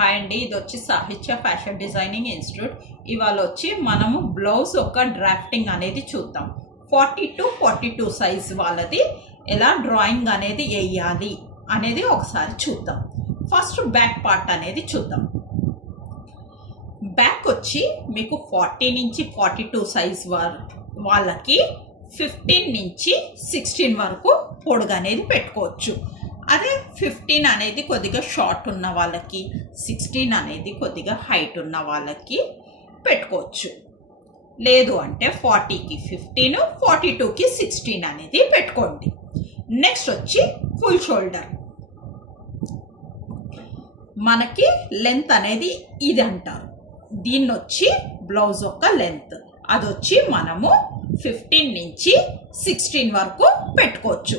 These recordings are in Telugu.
హాయ్ అండి, ఇది వచ్చి సాహిత్య ఫ్యాషన్ డిజైనింగ్ ఇన్స్టిట్యూట్. ఇవాళ వచ్చి మనము బ్లౌజ్ ఒక డ్రాఫ్టింగ్ అనేది చూద్దాం. 40-42 సైజ్ వాళ్ళది ఎలా డ్రాయింగ్ అనేది వేయాలి అనేది ఒకసారి చూద్దాం. ఫస్ట్ బ్యాక్ పార్ట్ అనేది చూద్దాం. బ్యాక్ వచ్చి మీకు 40 నుంచి 42 సైజ్ వాళ్ళకి 15 నుంచి 16 వరకు పొడుగు అనేది పెట్టుకోవచ్చు. అదే 15 అనేది కొద్దిగా షార్ట్ ఉన్న వాళ్ళకి, 16 అనేది కొద్దిగా హైట్ ఉన్న వాళ్ళకి పెట్టుకోవచ్చు. లేదు అంటే 40కి 15, 42కి 16 అనేది పెట్టుకోండి. నెక్స్ట్ వచ్చి ఫుల్ షోల్డర్. మనకి లెంత్ అనేది ఇది అంటారు. దీన్ని వచ్చి బ్లౌజ్ యొక్క లెంత్ అది వచ్చి మనము 15 నుంచి 16 వరకు పెట్టుకోవచ్చు.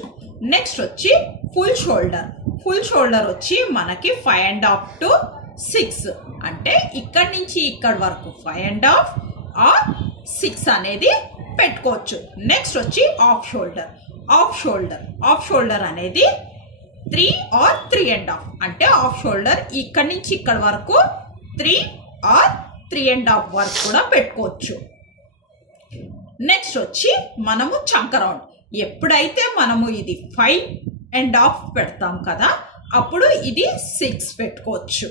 నెక్స్ట్ వచ్చి ఫుల్ షోల్డర్. ఫుల్ షోల్డర్ వచ్చి మనకి 5.5 to 6 అంటే ఇక్కడి నుంచి ఇక్కడి వరకు 5.5 ఆర్ 6 అనేది పెట్టుకోవచ్చు. నెక్స్ట్ వచ్చి హాఫ్ షోల్డర్. హాఫ్ షోల్డర్ అనేది 3 or 3.5 అంటే హాఫ్ షోల్డర్ ఇక్కడి నుంచి ఇక్కడి వరకు 3 or 3.5 వరకు కూడా పెట్టుకోవచ్చు. నెక్స్ట్ వచ్చి మనము చంక రౌండ్. ఎప్పుడైతే మనము ఇది 5.5 పెడతాం కదా, అప్పుడు ఇది 6 పెట్టుకోవచ్చు.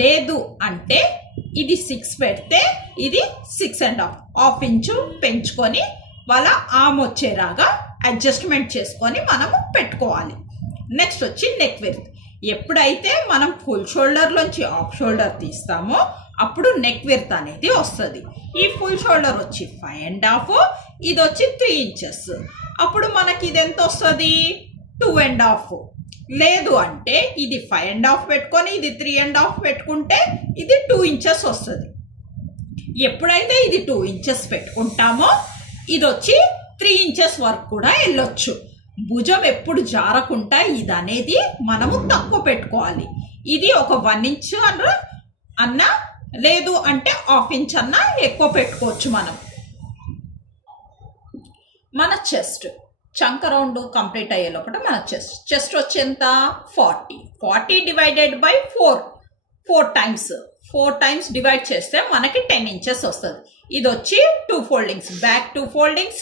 లేదు అంటే ఇది 6 పెడితే ఇది 6.5 హాఫ్ ఇంచు పెంచుకొని వాళ్ళ ఆర్మ్ వచ్చేలాగా అడ్జస్ట్మెంట్ చేసుకొని మనము పెట్టుకోవాలి. నెక్స్ట్ వచ్చి నెక్ విడ్త్. ఎప్పుడైతే మనం ఫుల్ షోల్డర్లోంచి హాఫ్ షోల్డర్ తీస్తామో అప్పుడు నెక్ విడ్త్ అనేది వస్తుంది. ఈ ఫుల్ షోల్డర్ వచ్చి 5.5, ఇది వచ్చి 3 inches. అప్పుడు మనకి ఇది ఎంత వస్తుంది? 2.5. లేదు అంటే ఇది 5.5 పెట్టుకొని ఇది 3.5 పెట్టుకుంటే ఇది 2 inches వస్తుంది. ఎప్పుడైతే ఇది 2 inches పెట్టుకుంటామో ఇది వచ్చి 3 inches వరకు కూడా వెళ్ళొచ్చు. భుజం ఎప్పుడు జారకుండా ఇది అనేది మనము తక్కువ పెట్టుకోవాలి. ఇది ఒక 1 inch అన్నా లేదు అంటే హాఫ్ ఇంచ్ అన్నా ఎక్కువ పెట్టుకోవచ్చు. మన చెస్ట్ చంక రౌండ్ కంప్లీట్ అయ్యే లోపల మన చెస్ట్ వచ్చి ఎంత? 40 డివైడెడ్ బై 4 టైమ్స్ డివైడ్ చేస్తే మనకి 10 inches వస్తుంది. ఇది వచ్చి 2 foldings, back 2 foldings,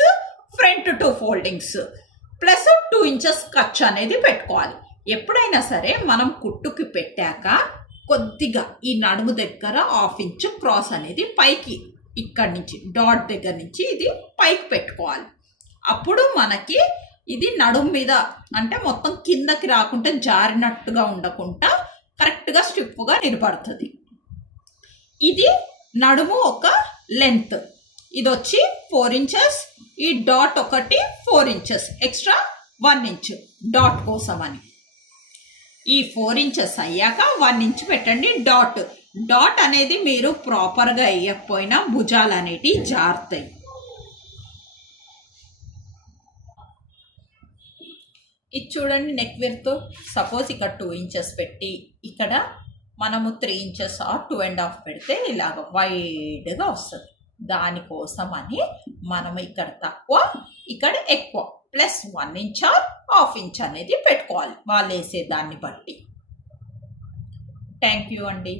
front 2 foldings plus 2 inches ఖర్చు అనేది పెట్టుకోవాలి. ఎప్పుడైనా సరే మనం కుట్టుకి పెట్టాక కొద్దిగా ఈ నడుము దగ్గర హాఫ్ ఇంచ్ క్రాస్ అనేది పైకి, ఇక్కడి నుంచి డాట్ దగ్గర నుంచి ఇది పైకి పెట్టుకోవాలి. అప్పుడు మనకి ఇది నడుము మీద అంటే మొత్తం కిందకి రాకుండా జారినట్టుగా ఉండకుండా కరెక్ట్గా స్టిఫ్గా నిలబడుతుంది. ఇది నడుము ఒక లెంత్. ఇది వచ్చి 4 inches. ఈ డాట్ ఒకటి 4 inches ఎక్స్ట్రా 1 inch డాట్ కోసం అని. ఈ 4 inches అయ్యాక 1 inch పెట్టండి డాట్ అనేది మీరు ప్రాపర్గా వేయకపోయినా భుజాలు అనేటివి జారుతాయి. ఇది చూడండి నెక్ విడ్త్. సపోజ్ ఇక్కడ 2 inches పెట్టి ఇక్కడ మనము 3 inches ఆర్ 2.5 పెడితే ఇలాగ వైడ్గా వస్తుంది. దానికోసం అని మనము ఇక్కడ తక్కువ ఇక్కడ ఎక్కువ plus 1 inch or half inch అనేది పెట్టుకోవాలి వాళ్ళు వేసే దాన్ని బట్టి. థ్యాంక్ యూ అండి.